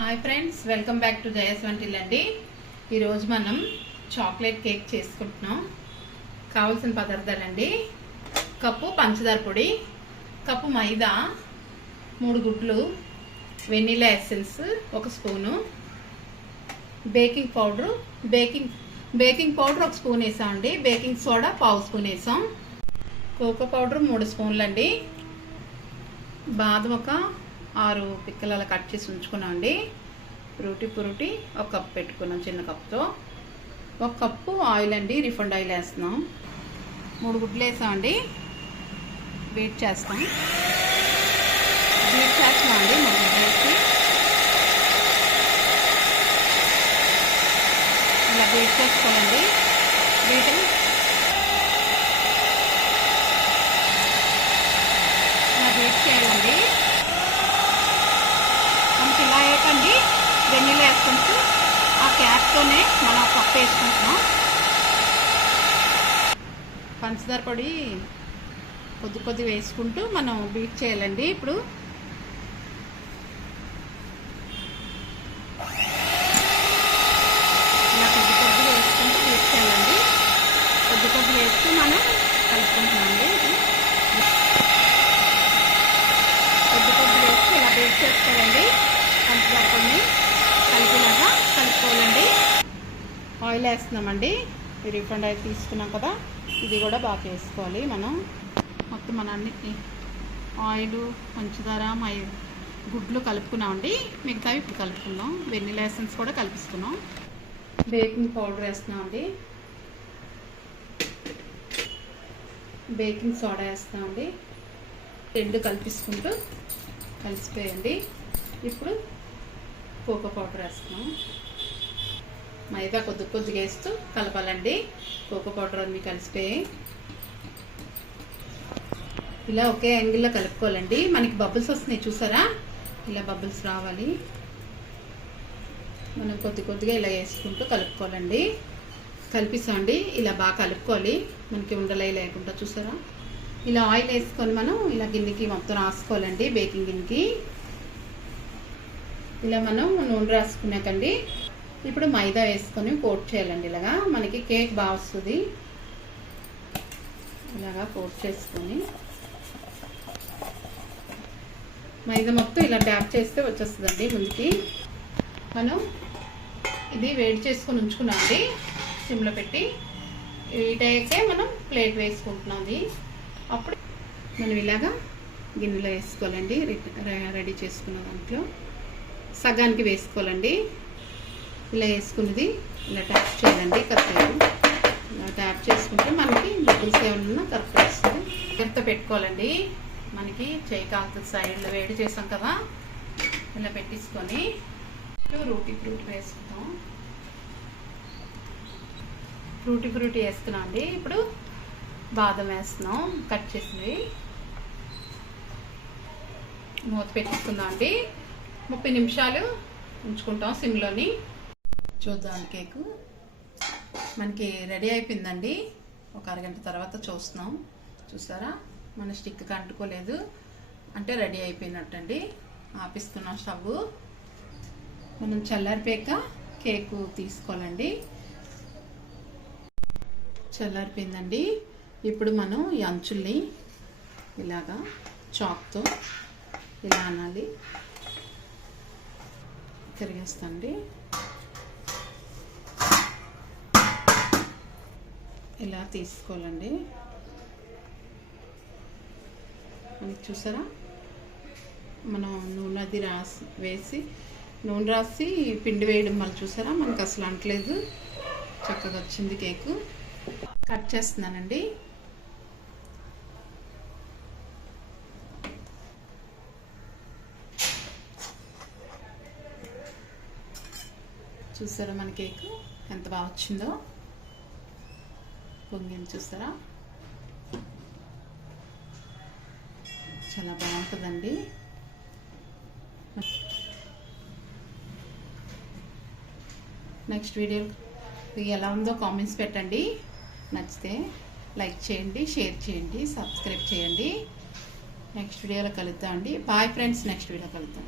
Hi friends, welcome back to Jaya స్వంటిల్లు అండి. ఈరోజు మనం చాక్లెట్ కేక్ చేసుకుంటున్నాం. కావాల్సిన పదార్థాలండి: కప్పు పంచదార పొడి, కప్పు మైదా, 3 గుడ్లు, vanilla essence 1 spoon, baking powder 1 spoon వేసామండి. బేకింగ్ సోడా 1/2 స్పూన్ వేసాం. కోకో పౌడర్ 3 స్పూన్లు అండి. బాదం ఒక 6 పిక్కలు అలా కట్ చేసి ఉంచుకున్నాం అండి. ఫ్రూటీ 1 కప్ పెట్టుకున్నాం చిన్న కప్తో. 1 కప్పు ఆయిల్ అండి, రిఫైండ్ ఆయిల్ వేస్తున్నాం. 3 గుడ్లు వేసామండి. బీట్ చేస్తాం అండి. 3 గుడ్లు వేసి ఇలా బీట్ చేసుకోవాలండి. ఇలా బీట్ చేయాలండి. మనకి ఇలా వేయకండి, వెన్నీళ్ళు వేసుకుంటూ ఆ క్యాప్తోనే మనం కప్పు వేసుకుంటున్నాం. పంచదార పొడి కొద్ది వేసుకుంటూ మనం బీట్ చేయాలండి. ఇప్పుడు ఇలా కొద్ది వేసుకుంటూ బీట్ చేయాలండి. కొద్ది వేస్తూ మనం కలుపుకుంటున్నామండి. కొద్ది వేస్తూ ఇలా బీట్ చేసుకోవాలండి. పంచదార పొడిని కలిపేలాగా కలుపుకోవాలండి. ఆయిల్ వేస్తున్నామండి. రిఫైండ్ ఆయిల్ తీసుకున్నాం కదా, ఇది కూడా బాగా వేసుకోవాలి. మనం మొత్తం మన అన్నిటిని ఆయిల్, పంచదార, గుడ్లు కలుపుకున్నామండి. మిగతావి ఇప్పుడు కలుపుకుందాం. వెనిలా ఎసెన్స్ కూడా కలిపిస్తున్నాం. బేకింగ్ పౌడర్ వేస్తున్నామండి. బేకింగ్ సోడా వేస్తున్నామండి. 2 కలిపిసుకుంటూ కలిసిపోయండి. ఇప్పుడు కోకో పౌడర్ వేస్తున్నాం. మైదా కొద్దిగా వేస్తూ కలపాలండి. కోకో పౌడర్ అన్నీ కలిసిపోయి ఇలా ఒకే యాంగిల్లో కలుపుకోవాలండి. మనకి బబుల్స్ వస్తున్నాయి చూసారా, ఇలా బబుల్స్ రావాలి. మనం కొద్దిగా ఇలా వేసుకుంటూ కలుపుకోవాలండి. కలిపిస్తామండి. ఇలా బాగా కలుపుకోవాలి, మనకి ఉండలే లేకుండా. చూసారా, ఇలా ఆయిల్ వేసుకొని మనం ఇలా గిన్నెకి మొత్తం రాసుకోవాలండి. బేకింగ్ గిన్నెకి ఇలా మనం నూనె రాసుకున్నాకండి. ఇప్పుడు మైదా వేసుకొని కోట్ చేయాలండి. ఇలాగా మనకి కేక్ బాగా వస్తుంది. ఇలాగా కోట్ చేసుకొని మైదా మొత్తం ఇలా ట్యాప్ చేస్తే వచ్చేస్తుందండి ముందుకి. మనం ఇది వేడి చేసుకొని ఉంచుకున్నామండి సిమ్లో పెట్టి. వీటైతే మనం ప్లేట్ వేసుకుంటున్నాం. అప్పుడు మనం ఇలాగా గిన్నెలో వేసుకోవాలండి. రెడీ చేసుకున్న దాంట్లో సగానికి వేసుకోవాలండి. ఇలా వేసుకున్నది ఇలా ట్యాప్ చేయాలండి. కరెక్ట్ ఇలా ట్యాప్ చేసుకుంటే మనకి బబుల్స్ ఏమన్నా కరెక్ట్ వస్తుంది. ఎంత పెట్టుకోవాలండి. మనకి చేయి కాలుతుంది, సైడ్లో వేడి చేసాం కదా, ఇలా పెట్టించుకొని ఫ్రూటీ వేసుకుంటాం. ఫ్రూటీ వేసుకున్నాం అండి. ఇప్పుడు బాదం వేస్తున్నాం కట్ చేసినవి. మూత పెట్టిస్తున్నాం అండి. 30 నిమిషాలు ఉంచుకుంటాం సిమ్లోని. చూద్దాం, కేకు మనకి రెడీ అయిపోయిందండి. ఒక అరగంట తర్వాత చూస్తున్నాం. చూసారా, మన స్టిక్ అంటుకోలేదు అంటే రెడీ అయిపోయినట్టండి. ఆపిస్తున్నాం స్టవ్. మనం చల్లారిపోయాక కేకు తీసుకోవాలండి. చల్లారిపోయిందండి. ఇప్పుడు మనం ఈ అంచుల్ని ఇలాగా చాక్తో ఇలా అనాలి. తిరిగేస్తాండి. ఇలా తీసుకోవాలండి. మనకి చూసారా, మనం నూనె అది నూనె రాసి పిండి వేయడం వల్ల చూసారా మనకు అసలు అంటలేదు. చక్కగా వచ్చింది కేకు. కట్ చేస్తున్నానండి. చూసారా మన కేకు ఎంత బాగా వచ్చిందో. పొంగింది చూసారా, చాలా బాగుంటుందండి. నెక్స్ట్ వీడియో ఎలా ఉందో కామెంట్స్ పెట్టండి. నచ్చితే లైక్ చేయండి, షేర్ చేయండి, సబ్స్క్రైబ్ చేయండి. నెక్స్ట్ వీడియోలో కలుద్దాం అండి. బాయ్ ఫ్రెండ్స్, నెక్స్ట్ వీడియో కలుద్దాం.